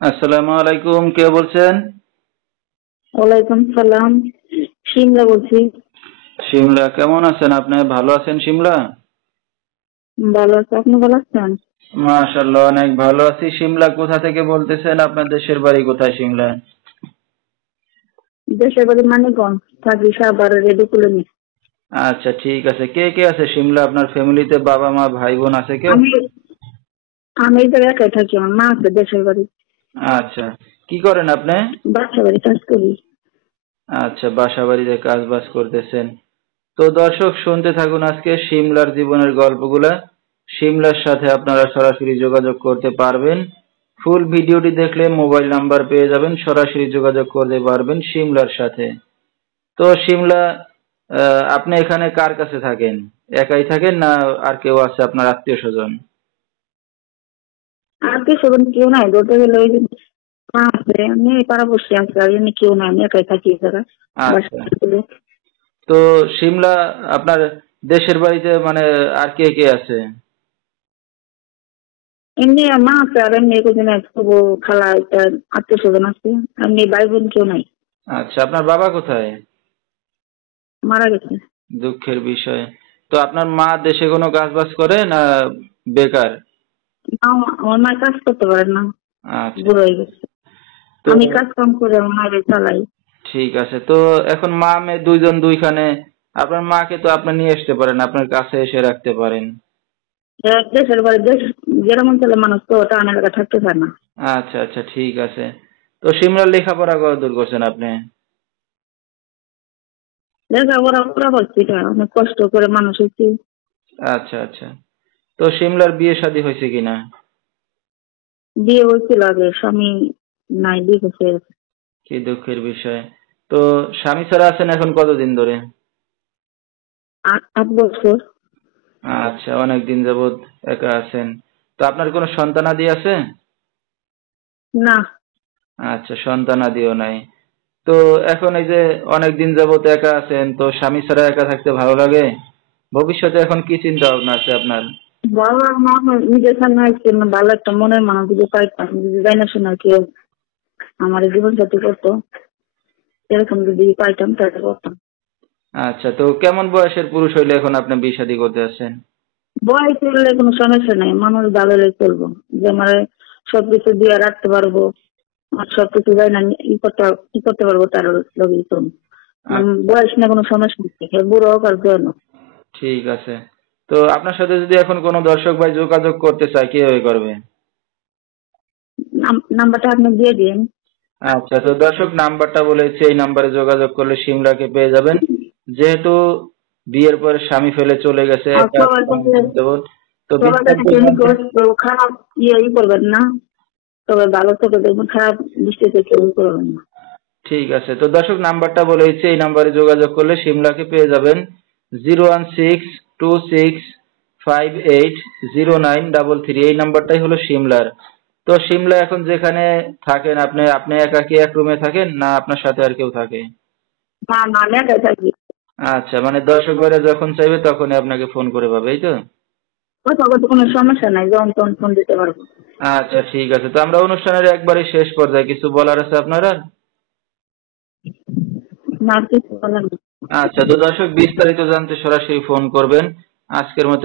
আসসালামু আলাইকুম, কে বলছেন? ওয়ালাইকুম সালাম। শিমলা বলছি। শিমলা, কেমন আছেন আপনি? ভালো আছেন শিমলা? ভালো আছে, আপনি ভালো আছেন? মাশাআল্লাহ, অনেক ভালো আছি। শিমলা কোথা থেকে বলতেছেন? আপনার দেশের বাড়ি কোথায় শিমলায়? দেশের বাড়ি মানিকগঞ্জ, থাকি সাভার রেডি কলোনি। আচ্ছা, ঠিক আছে। কে কে আছে শিমলা? আপনার ফ্যামিলিতে বাবা মা ভাই বোন আছে কেউ? আমি আমি এই জায়গায় একাই থাকি, আমার মা আছে দেশের বাড়ি। আচ্ছা, কি করেন আপনি? বাচ্চা বাড়ি কাজ করি। আচ্ছা, বাসা বাড়িতে কাজ বাজ করতেছেন। তো দর্শক, শুনতে থাকুন আজকে শিমলার জীবনের গল্পগুলা। শিমলার সাথে আপনারা সরাসরি যোগাযোগ করতে পারবেন। ফুল ভিডিওটি দেখলে মোবাইল নাম্বার পেয়ে যাবেন, সরাসরি যোগাযোগ করতে পারবেন শিমলার সাথে। তো শিমলা, আপনি এখানে কার কাছে থাকেন? একাই থাকেন না আর কেউ আছে আপনার আত্মীয় স্বজন? আর কি সেরকম কেউ নাই, ধরতে গেলে ওই যে মা আছে, আমি পাড়াপড়শি আছে, আর এমনি কেউ নাই, আমি একাই থাকি এই জায়গায়। আচ্ছা, বাসা তো শিমলা আপনার দেশের বাড়িতে মানে আর কে কে আছে? এমনি মা আছে, আর এমনি একজন খুব খালা একটা আত্মীয় স্বজন আছে, এমনি ভাই বোন কেউ নাই, আচ্ছা, আপনার বাবা কোথায়? মারা গেছে। দুঃখের বিষয়। তো আপনার মা দেশে কোনো কাজ বাজ করে না বেকার? আমার মা কাজ করতে পারে না, আচ্ছা, বুড়ো হয়ে গেছে। তো আমি কাজ কাম করে আমার মায়ের চালাই। ঠিক আছে। তো এখন মা মেয়ে দুইজন দুইখানে, আপনার মাকে তো আপনি নিয়ে আসতে পারেন, আপনার কাছে এসে রাখতে পারেন। দেশের বাড়ি দেশ, গ্রাম অঞ্চলের মানুষ তো টাউন এলাকা থাকতে পারে না। আচ্ছা আচ্ছা, ঠিক আছে। তো সিমলার লেখাপড়া কতদূর করছেন আপনি? লেখাপড়া পুরা করছি, অনেক কষ্ট করে মানুষ হয়েছি। আচ্ছা আচ্ছা। তো সিমলার বিয়ে শাদী হয়েছে কিনা? বিয়ে হয়েছিল আগে, স্বামী নাই, ডিভোর্স হয়ে গেছে। কি দুঃখের বিষয়। তো স্বামী ছাড়া আছেন এখন কতদিন ধরে? 8 বছর। আচ্ছা, অনেক দিন যাবত একা আছেন। তো আপনার কোনো সন্তানাদি আছে? না। আচ্ছা, সন্তানাদিও নাই। তো এখন এই যে অনেক দিন যাবত একা আছেন, তো স্বামী ছাড়া একা থাকতে ভালো লাগে? ভবিষ্যতে এখন কি চিন্তা ভাবনা আছে আপনার? বাবা মা নিজের সামনে আসছে না, ভালো একটা মনের মানুষ যদি পাইতাম, যদি যাই না শোনা কেউ আমার জীবন সাথী করতো, এরকম যদি পাইতাম তাহলে করতাম। আচ্ছা, তো কেমন বয়সের পুরুষ হইলে এখন আপনি বিয়ে শাদী করতে আছেন? বয়স হলে কোনো সমস্যা নাই, মানুষ ভালো হলে চলবো, যে আমার সবকিছু দিয়ে রাখতে পারবো, আর সবকিছু যাই না ই করতে পারবো, তার লোকই তো। আচ্ছা, বয়স না কোনো সমস্যা নেই, বুড়ো হোক আর জোয়ান হোক। ঠিক আছে। তো আপনার সাথে যদি এখন কোনো দর্শক ভাই যোগাযোগ করতে চায়, কিভাবে করবে? নাম্বারটা আপনি দিয়ে দিন। আচ্ছা, তো দর্শক নাম্বারটা বলেছে, এই নাম্বারে যোগাযোগ করলে সিমলাকে পেয়ে যাবেন। যেহেতু বিয়ের পরে স্বামী ফেলে চলে গেছে, আর একা আছে সবার কাছে, অনেকদিন যাবৎ, তো সবার কাছে বিস্তারিত কেউ জানতে। খারাপ ই করবেন না, তবে ভালো চোখে দেখবেন, খারাপ দৃষ্টিতে কেউ করবেন না। ঠিক আছে, তো দর্শক নাম্বারটা বলেছে, এই নাম্বারে যোগাযোগ করলে সিমলাকে পেয়ে যাবেন। 01626580933, এই নাম্বারটাই হলো সিমলার। তো সিমলা এখন যেখানে থাকেন আপনি, আপনি একা কি এক রুমে থাকেন না আপনার সাথে আর কেউ থাকে? না না, আমি একাই থাকি। আচ্ছা, মানে দর্শক ভাইরা যখন চাইবে তখনই আপনাকে ফোন করে পাবে, এই তো? কথা বলতে কোনো সমস্যা নাই, যখন তখন ফোন দিতে পারবো। আচ্ছা, ঠিক আছে। তো আমরা অনুষ্ঠানের একবারে শেষ পর্যায়ে কিছু বলার আছে আপনারা? না, আর কিছু বলার নেই। আচ্ছা, তো দর্শক বিস্তারিত জানতে সরাসরি ফোন করবেন। আজকের মতো